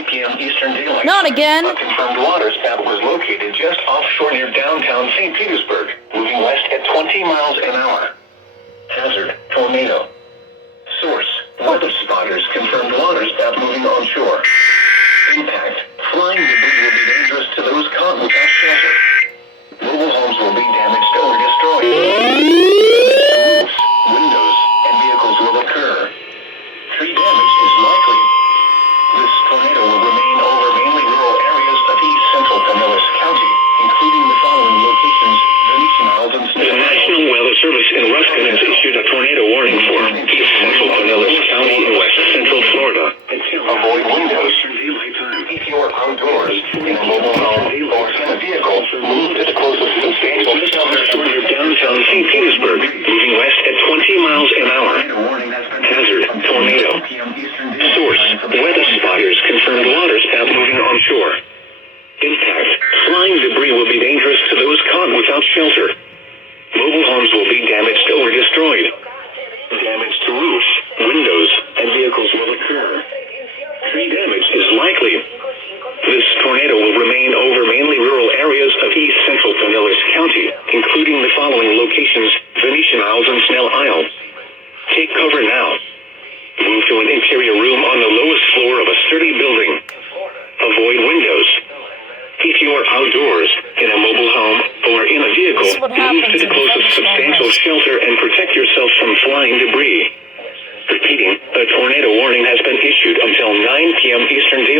3 p.m. Eastern Daylight Not Time. again. A confirmed waterspout was located just offshore near downtown St. Petersburg, moving west at 20 miles an hour. Hazard, tornado. Source, weather spotters confirmed waterspout moving onshore. Impact, flying debris will be dangerous to those caught without shelter. Mobile homes will be damaged or destroyed. Damage to roofs, windows, and vehicles will occur. Tree damage is likely. This tornado will remain over mainly rural areas of east central Pinellas County, including the following locations: Venetian Isles and The National Weather Service in Ruskin has issued a tornado warning for east central Pinellas County in west central Florida. Avoid windows. If you are outdoors, in a mobile home, or in a vehicle, move to the closest substantial shelter Near downtown St. Petersburg, moving west at 20 miles an hour. Hazard, tornado. Source, weather spotters confirmed waterspout moving onshore. Impact, flying debris will be dangerous to those caught without shelter. Mobile homes will be damaged or destroyed. Damage to roofs, windows, and vehicles will occur. Tree damage is likely. This tornado will remain over mainly rural areas of east central Pinellas County, including the following locations: Venetian Isles and Snell Isle. Take cover now. Move to an interior room on the lowest floor of a sturdy building. Avoid windows. If you are outdoors, in a mobile home, or in a vehicle, move to the closest substantial shelter and protect yourself from flying debris. Repeating, a tornado warning has been issued until 9 p.m. Eastern Daylight